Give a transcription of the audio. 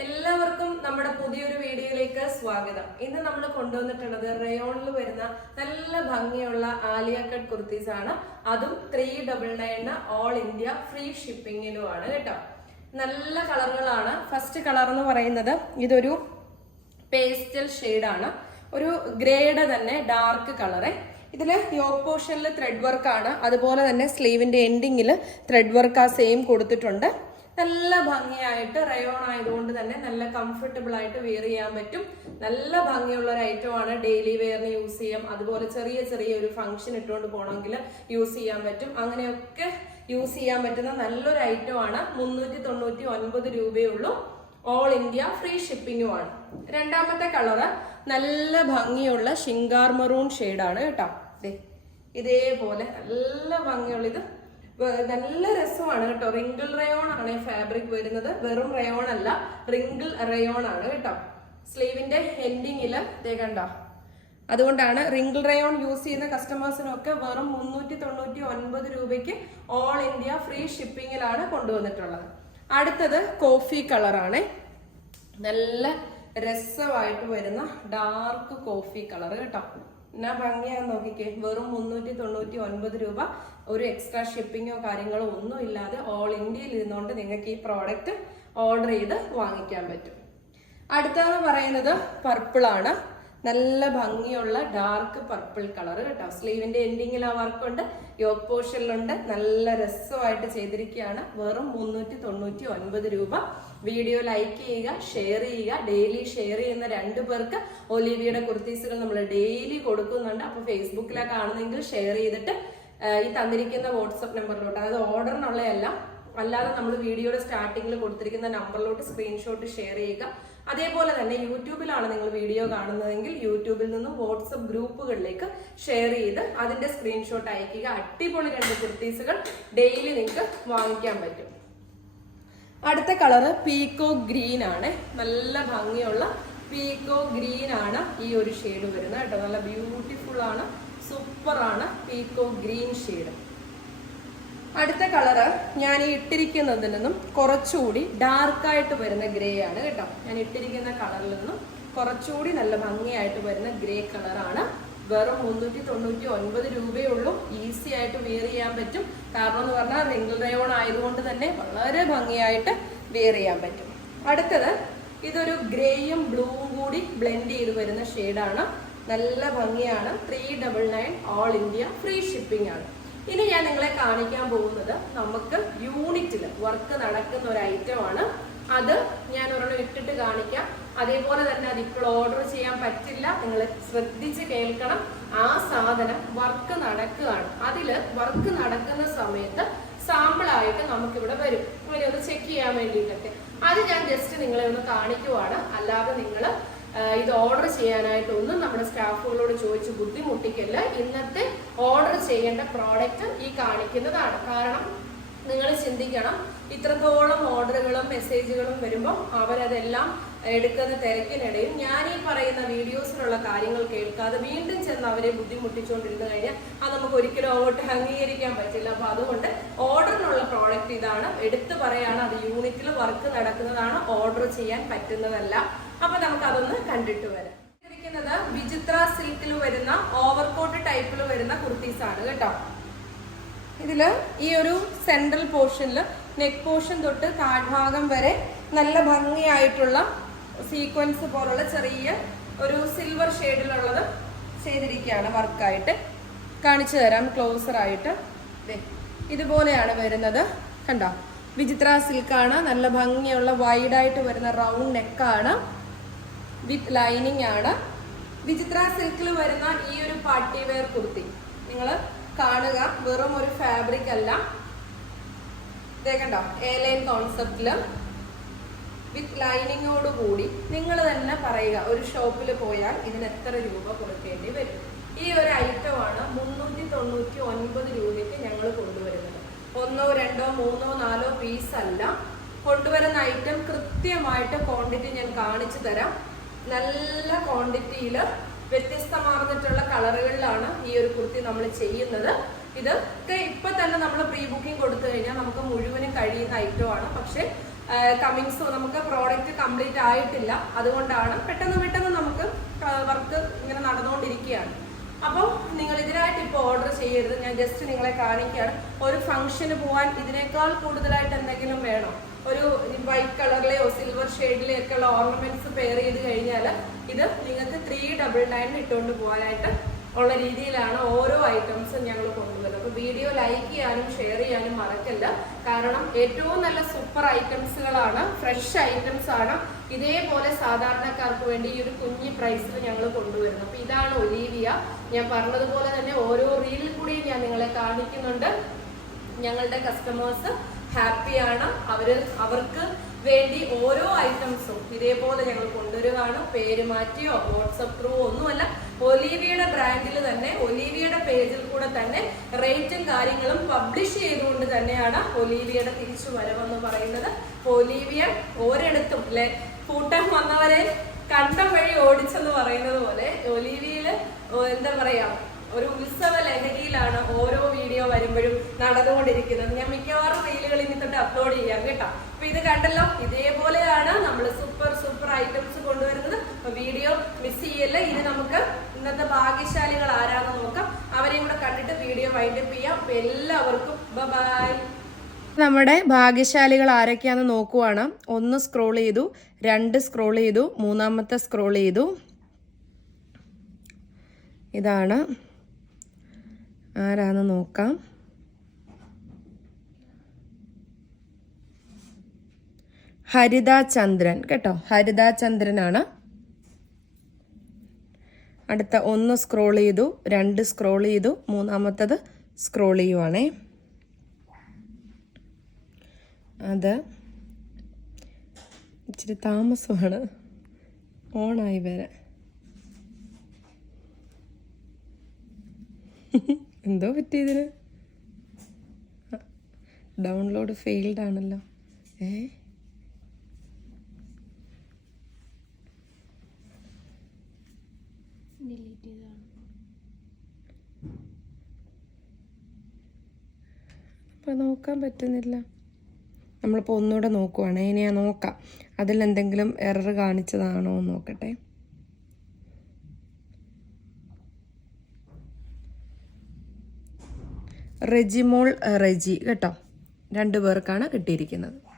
എല്ലാവർക്കും നമ്മുടെ പുതിയൊരു വീഡിയോയിലേക്ക് സ്വാഗതം. ഇന്ന് നമ്മൾ കൊണ്ടുവന്നിട്ടുള്ളത് റയോണിൽ വരുന്ന നല്ല ഭംഗിയുള്ള ആലിയ കട്ട് കുർത്തീസ് ആണ്. അതും three double nine all India free ഷിപ്പിങ്ങിലും ആണ് കേട്ടോ. നല്ല കളറുകളാണ്. ഫസ്റ്റ് കളർ എന്ന് പറയുന്നത് ഇതൊരു പേസ്റ്റൽ ആണ്. ഒരു ഗ്രേയുടെ തന്നെ ഡാർക്ക് കളറ്. ഇതിൽ യോക്ക് പോർഷനിൽ ത്രെഡ് വർക്കാണ് അതുപോലെ തന്നെ സ്ലീവിന്റെ എൻഡിങ്ങിൽ ത്രെഡ് വർക്ക് ആ സെയിം കൊടുത്തിട്ടുണ്ട്. നല്ല ഭംഗിയായിട്ട് റയോൺ ആയതുകൊണ്ട് തന്നെ നല്ല കംഫർട്ടബിൾ ആയിട്ട് വെയർ ചെയ്യാൻ പറ്റും. നല്ല ഭംഗിയുള്ള ഒരു ഐറ്റം ആണ് ഡെയിലി വെയറിന് യൂസ് ചെയ്യാം. അതുപോലെ ചെറിയ ചെറിയ ഒരു ഫംഗ്ഷൻ ഇട്ടുകൊണ്ട് പോകണമെങ്കിൽ യൂസ് ചെയ്യാൻ പറ്റും. അങ്ങനെയൊക്കെ യൂസ് ചെയ്യാൻ പറ്റുന്ന നല്ലൊരു ഐറ്റം ആണ്. മുന്നൂറ്റി തൊണ്ണൂറ്റി ഒൻപത് രൂപയുള്ളൂ. ഓൾ ഇന്ത്യ ഫ്രീ ഷിപ്പിംഗും ആണ് രണ്ടാമത്തെ കളറ് നല്ല ഭംഗിയുള്ള ഷിങ്കാർ മറൂൺ ഷെയ്ഡാണ് കേട്ടോ. ഇതേപോലെ നല്ല ഭംഗിയുള്ള ഇത് നല്ല രസമാണ് കേട്ടോ. റിങ്കിൾ റയോൺ ആണ് ഫാബ്രിക് വരുന്നത്. വെറും റയോൺ അല്ല റിങ്കിൾ റയോൺ ആണ് കേട്ടോ. സ്ലീവിന്റെ എൻഡിങ്ങിൽ ദേ കണ്ടോ. അതുകൊണ്ടാണ് റിങ്കിൾ റയോൺ യൂസ് ചെയ്യുന്ന കസ്റ്റമേഴ്സിനൊക്കെ വെറും മുന്നൂറ്റി തൊണ്ണൂറ്റി ഒൻപത് രൂപയ്ക്ക് ഓൾ ഇന്ത്യ ഫ്രീ ഷിപ്പിങ്ങിലാണ് കൊണ്ടുവന്നിട്ടുള്ളത്. അടുത്തത് കോഫി കളറാണ് നല്ല രസമായിട്ട് വരുന്ന ഡാർക്ക് കോഫി കളർ കേട്ടോ. എന്നാ ഭംഗിയാന്ന് നോക്കിക്കേ. വെറും മുന്നൂറ്റി തൊണ്ണൂറ്റി ഒൻപത് രൂപ ഒരു എക്സ്ട്രാ ഷിപ്പിങ്ങോ കാര്യങ്ങളോ ഒന്നും ഇല്ലാതെ ഓൾ ഇന്ത്യയിൽ ഇരുന്നുകൊണ്ട് നിങ്ങൾക്ക് ഈ പ്രോഡക്റ്റ് ഓർഡർ ചെയ്ത് വാങ്ങിക്കാൻ പറ്റും. അടുത്തതെന്ന് പറയുന്നത് പർപ്പിൾ ആണ്. നല്ല ഭംഗിയുള്ള ഡാർക്ക് പർപ്പിൾ കളർ കേട്ടോ. സ്ലീവിന്റെ എൻഡിങ്ങിൽ ആ വർക്കുണ്ട് യോക്ക് പോർഷനിലുണ്ട് നല്ല രസമായിട്ട് ചെയ്തിരിക്കുകയാണ്. വെറും മുന്നൂറ്റി തൊണ്ണൂറ്റി ഒൻപത് രൂപ. വീഡിയോ ലൈക്ക് ചെയ്യുക ഷെയർ ചെയ്യുക ഡെയിലി ഷെയർ ചെയ്യുന്ന രണ്ടു പേർക്ക് ഒലിവിയുടെ കുർത്തീസുകൾ നമ്മൾ ഡെയിലി കൊടുക്കുന്നുണ്ട്. അപ്പോൾ ഫേസ്ബുക്കിലാണ് കാണുന്നെങ്കിൽ ഷെയർ ചെയ്തിട്ട് ഈ തന്നിരിക്കുന്ന വാട്സപ്പ് നമ്പറിലോട്ട് അതായത് ഓർഡറിനുള്ളതല്ല അല്ലാതെ നമ്മൾ വീഡിയോയുടെ സ്റ്റാർട്ടിങ്ങിൽ കൊടുത്തിരിക്കുന്ന നമ്പറിലോട്ട് സ്ക്രീൻഷോട്ട് ഷെയർ ചെയ്യുക. അതേപോലെ തന്നെ യൂട്യൂബിലാണ് നിങ്ങൾ വീഡിയോ കാണുന്നതെങ്കിൽ യൂട്യൂബിൽ നിന്നും വാട്സപ്പ് ഗ്രൂപ്പുകളിലേക്ക് ഷെയർ ചെയ്ത് അതിന്റെ സ്ക്രീൻഷോട്ട് അയക്കുക അടിപൊളി രണ്ട് കുർത്തീസുകൾ ഡെയിലി നിങ്ങൾക്ക് വാങ്ങിക്കാൻ പറ്റും. അടുത്ത കളറ് പീക്കോ ഗ്രീൻ ആണ്. നല്ല ഭംഗിയുള്ള പീക്കോ ഗ്രീൻ ആണ് ഈ ഒരു ഷെയ്ഡ് വരുന്നത് കേട്ടോ. നല്ല ബ്യൂട്ടിഫുൾ ആണ്. സൂപ്പറാണ് പീക്കോ ഗ്രീൻ ഷെയ്ഡ്. അടുത്ത കളറ് ഞാൻ ഈ ഇട്ടിരിക്കുന്നതിൽ നിന്നും കുറച്ചുകൂടി ഡാർക്കായിട്ട് വരുന്ന ഗ്രേ ആണ് കേട്ടോ. ഞാൻ ഇട്ടിരിക്കുന്ന കളറിൽ നിന്നും കുറച്ചുകൂടി നല്ല ഭംഗിയായിട്ട് വരുന്ന ഗ്രേ കളറാണ് വെറും മുന്നൂറ്റി തൊണ്ണൂറ്റി ഒൻപത് രൂപയേ ഉള്ളൂ. ഈസി ആയിട്ട് വെയർ ചെയ്യാൻ പറ്റും. കാരണം എന്ന് പറഞ്ഞാൽ റിംഗിൾ റയോൺ ആയതുകൊണ്ട് തന്നെ വളരെ ഭംഗിയായിട്ട് വെയർ ചെയ്യാൻ പറ്റും. അടുത്തത് ഇതൊരു ഗ്രേയും ബ്ലൂവും കൂടി ബ്ലെൻഡ് ചെയ്ത് വരുന്ന ഷെയ്ഡാണ് നല്ല ഭംഗിയാണ്. Three double nine all India free shipping ആണ്. ഇനി ഞാൻ നിങ്ങളെ കാണിക്കാൻ പോകുന്നത് നമുക്ക് യൂണിറ്റിൽ വർക്ക് നടക്കുന്ന ഒരു ഐറ്റം ആണ്. അത് ഞാൻ ഒരെണ്ണം ഇട്ടിട്ട് കാണിക്കാം. അതേപോലെ തന്നെ അത് ഇപ്പോൾ ഓർഡർ ചെയ്യാൻ പറ്റില്ല. നിങ്ങൾ ശ്രദ്ധിച്ച് കേൾക്കണം. ആ സാധനം വർക്ക് നടക്കുകയാണ്. അതിൽ വർക്ക് നടക്കുന്ന സമയത്ത് സാമ്പിൾ ആയിട്ട് നമുക്കിവിടെ വരും. ഇങ്ങനെ ഒന്ന് ചെക്ക് ചെയ്യാൻ വേണ്ടിയിട്ടൊക്കെ. അത് ഞാൻ ജസ്റ്റ് നിങ്ങളെ ഒന്ന് കാണിക്കുവാണ്. അല്ലാതെ നിങ്ങൾ ഇത് ഓർഡർ ചെയ്യാനായിട്ടൊന്നും നമ്മുടെ സ്റ്റാഫുകളോട് ചോദിച്ച് ബുദ്ധിമുട്ടിക്കല്ല. ഇന്നത്തെ ഓർഡർ ചെയ്യേണ്ട പ്രോഡക്റ്റ് ഈ കാണിക്കുന്നതാണ്. കാരണം നിങ്ങൾ ചിന്തിക്കണം ഇത്രത്തോളം ഓർഡറുകളും മെസ്സേജുകളും വരുമ്പോൾ അവരതെല്ലാം എടുക്കുന്ന തിരക്കിനിടയിൽ ഞാൻ ഈ പറയുന്ന വീഡിയോസിലുള്ള കാര്യങ്ങൾ കേൾക്കാതെ വീണ്ടും ചെന്ന് അവരെ ബുദ്ധിമുട്ടിച്ചുകൊണ്ടിരുന്നു കഴിഞ്ഞാൽ അത് നമുക്ക് ഒരിക്കലും അങ്ങോട്ട് അംഗീകരിക്കാൻ പറ്റില്ല. അപ്പൊ അതുകൊണ്ട് ഓർഡറിനുള്ള പ്രോഡക്റ്റ് ഇതാണ്. എടുത്തു പറയാണ് അത് യൂണിറ്റിൽ വർക്ക് നടക്കുന്നതാണ് ഓർഡർ ചെയ്യാൻ പറ്റുന്നതല്ല. അപ്പൊ നമുക്ക് അതൊന്ന് കണ്ടിട്ട് വരാം. വിചിത്ര സിൽക്കിൽ വരുന്ന ഓവർകോട്ട് ടൈപ്പിൽ വരുന്ന കുർത്തീസ് ആണ് കേട്ടോ. ഇതിൽ ഈ ഒരു സെൻട്രൽ പോർഷനിൽ നെക്ക് പോർഷൻ തൊട്ട് താഴ്ഭാഗം വരെ നല്ല ഭംഗിയായിട്ടുള്ള സീക്വൻസ് പോലുള്ള ചെറിയ ഒരു സിൽവർ ഷെയ്ഡിലുള്ളത് ചെയ്തിരിക്കുകയാണ് വർക്കായിട്ട് കാണിച്ചു തരാം ക്ലോസർ ആയിട്ട്. ഇതുപോലെയാണ് വരുന്നത്. കണ്ടോ? വിചിത്ര സിൽക്കാണ്. നല്ല ഭംഗിയുള്ള വൈഡായിട്ട് വരുന്ന റൗണ്ട് നെക്കാണ് വിത്ത് ലൈനിങ് ആണ്. വിചിത്ര സിൽക്കിൽ വരുന്ന ഈ ഒരു പാർട്ടി വെയർ കുർത്തി. നിങ്ങൾ കാണുക. വെറും ഒരു ഫാബ്രിക് അല്ല. കണ്ടോ? എ ലൈൻ കോൺസെപ്റ്റിൽ വിത്ത് ലൈനിങ്ങോട് കൂടി നിങ്ങൾ തന്നെ പറയുക ഒരു ഷോപ്പിൽ പോയാൽ ഇതിന് എത്ര രൂപ കൊടുക്കേണ്ടി വരും. ഈ ഒരു ഐറ്റം ആണ് മുന്നൂറ്റി തൊണ്ണൂറ്റി ഒൻപത് രൂപയ്ക്ക് ഞങ്ങൾ കൊണ്ടുവരുന്നത്. ഒന്നോ രണ്ടോ മൂന്നോ നാലോ പീസ് അല്ല. കൊണ്ടുവരുന്ന ഐറ്റം കൃത്യമായിട്ട് ക്വാണ്ടിറ്റി ഞാൻ കാണിച്ചു തരാം. നല്ല ക്വാണ്ടിറ്റിയിൽ വ്യത്യസ്തമാർന്നിട്ടുള്ള കളറുകളിലാണ് ഈ ഒരു കുർത്തി നമ്മൾ ചെയ്യുന്നത്. ഇതൊക്കെ ഇപ്പൊ തന്നെ നമ്മൾ പ്രീ ബുക്കിംഗ് കൊടുത്തു കഴിഞ്ഞാൽ നമുക്ക് മുഴുവനും കഴിയുന്ന ഐറ്റം ആണ്. പക്ഷെ കമ്മിങ്സോ നമുക്ക് പ്രോഡക്റ്റ് കംപ്ലീറ്റ് ആയിട്ടില്ല. അതുകൊണ്ടാണ് പെട്ടെന്ന് പെട്ടെന്ന് നമുക്ക് വർക്ക് ഇങ്ങനെ നടന്നുകൊണ്ടിരിക്കുകയാണ് അപ്പോൾ നിങ്ങൾ ഇതിനായിട്ട് ഇപ്പോൾ ഓർഡർ ചെയ്യരുത്. ഞാൻ ജസ്റ്റ് നിങ്ങളെ കാണിക്കുകയാണ്. ഒരു ഫംഗ്ഷന് പോകാൻ ഇതിനേക്കാൾ കൂടുതലായിട്ട് എന്തെങ്കിലും വേണോ? ഒരു വൈറ്റ് കളറിലെയോ സിൽവർ ഷെയ്ഡിലെയോ ഒക്കെ ഉള്ള ഓർണമെന്റ്സ് പെയർ ചെയ്ത് കഴിഞ്ഞാൽ ഇത് നിങ്ങൾക്ക് ത്രീ ഡബിൾ നയൻ ഇട്ടുകൊണ്ട് പോകാനായിട്ട് ഉള്ള രീതിയിലാണ് ഓരോ ഐറ്റംസും ഞങ്ങൾ കൊണ്ടുവരുന്നത്. അപ്പോൾ വീഡിയോ ലൈക്ക് ചെയ്യാനും ഷെയർ ചെയ്യാനും മറക്കല്ല. കാരണം ഏറ്റവും നല്ല സൂപ്പർ ഐറ്റംസുകളാണ് ഫ്രഷ് ഐറ്റംസ് ആണ്. ഇതേപോലെ സാധാരണക്കാർക്ക് വേണ്ടി ഈ ഒരു കുഞ്ഞി പ്രൈസിൽ ഞങ്ങൾ കൊണ്ടുവരുന്നത്. അപ്പോൾ ഇതാണ് ഒലീവിയ. ഞാൻ പറഞ്ഞതുപോലെ തന്നെ ഓരോ റീലിൽ കൂടിയും ഞാൻ നിങ്ങളെ കാണിക്കുന്നുണ്ട്. ഞങ്ങളുടെ കസ്റ്റമേഴ്സ് ഹാപ്പിയാണ്. അവർ അവർക്ക് വേണ്ടി ഓരോ ഐറ്റംസും ഇതേപോലെ ഞങ്ങൾ കൊണ്ടുവരുവാണ്. പേര് മാറ്റിയോ വാട്സപ്പ് ത്രൂ ഒന്നുമല്ല. ഒലീവിയുടെ ബ്രാൻഡിൽ തന്നെ ഒലീവിയുടെ പേജിൽ കൂടെ തന്നെ റേറ്റും കാര്യങ്ങളും പബ്ലിഷ് ചെയ്തുകൊണ്ട് തന്നെയാണ് ഒലീവിയുടെ തിരിച്ചു വരവെന്ന് പറയുന്നത്. ഒലീവിയ ഒരിടത്തും അല്ലെ കൂട്ടം വന്നവരെ കണ്ട വഴി ഓടിച്ചെന്ന് പറയുന്നത് പോലെ ഒലീവിയിൽ എന്താ പറയാ ഒരു ഉത്സവ ലഹരിയിലാണ് ഓരോ വീഡിയോ വരുമ്പോഴും നടന്നുകൊണ്ടിരിക്കുന്നത്. ഞാൻ മിക്കവാറും റീലുകൾ ഇനി തൊട്ട് അപ്ലോഡ് ചെയ്യാം കേട്ടോ. അപ്പൊ ഇത് കണ്ടല്ലോ ഇതേപോലെയാണ് നമ്മൾ സൂപ്പർ സൂപ്പർ ഐറ്റംസ് കൊണ്ടുവരുന്നത്. വീഡിയോ മിസ് ചെയ്യല്ല? ഇത് നമുക്ക് ഇന്നത്തെ ഭാഗ്യശാലികൾ ആരാന്ന് നോക്കാം. അവരെയും കൂടെ കണ്ടിട്ട് വീഡിയോ വൈൻഡപ്പ് ചെയ്യാം. അപ്പൊ എല്ലാവർക്കും ബൈ നമ്മുടെ ഭാഗ്യശാലികൾ ആരൊക്കെയാണെന്ന് നോക്കുവാണ്. ഒന്ന് സ്ക്രോൾ ചെയ്തു രണ്ട് സ്ക്രോൾ ചെയ്തു മൂന്നാമത്തെ സ്ക്രോൾ ചെയ്തു. ഇതാണ് ആരാന്ന് നോക്കാം. ഹരിത ചന്ദ്രൻ കേട്ടോ? ഹരിത ചന്ദ്രനാണ് അടുത്ത ഒന്ന് സ്ക്രോൾ ചെയ്തു രണ്ട് സ്ക്രോൾ ചെയ്തു മൂന്നാമത്തത് സ്ക്രോൾ ചെയ്യുവാണേ. അത് ഇച്ചിരി താമസമാണ്. ഓണായി വരാൻ. എന്തോ പറ്റിയതിന്? ഡൗൺലോഡ് ഫെയിൽഡ് ആണല്ലോ. ഏ? അപ്പം നോക്കാൻ പറ്റുന്നില്ല. നമ്മളിപ്പോൾ ഒന്നുകൂടെ നോക്കുവാണ്. ഇനി ഞാൻ നോക്കാം. അതിൽ എന്തെങ്കിലും എറർ കാണിച്ചതാണോ എന്ന് നോക്കട്ടെ. റെജിമോൾ റെജി കേട്ടോ? രണ്ടു പേർക്കാണ് കിട്ടിയിരിക്കുന്നത്.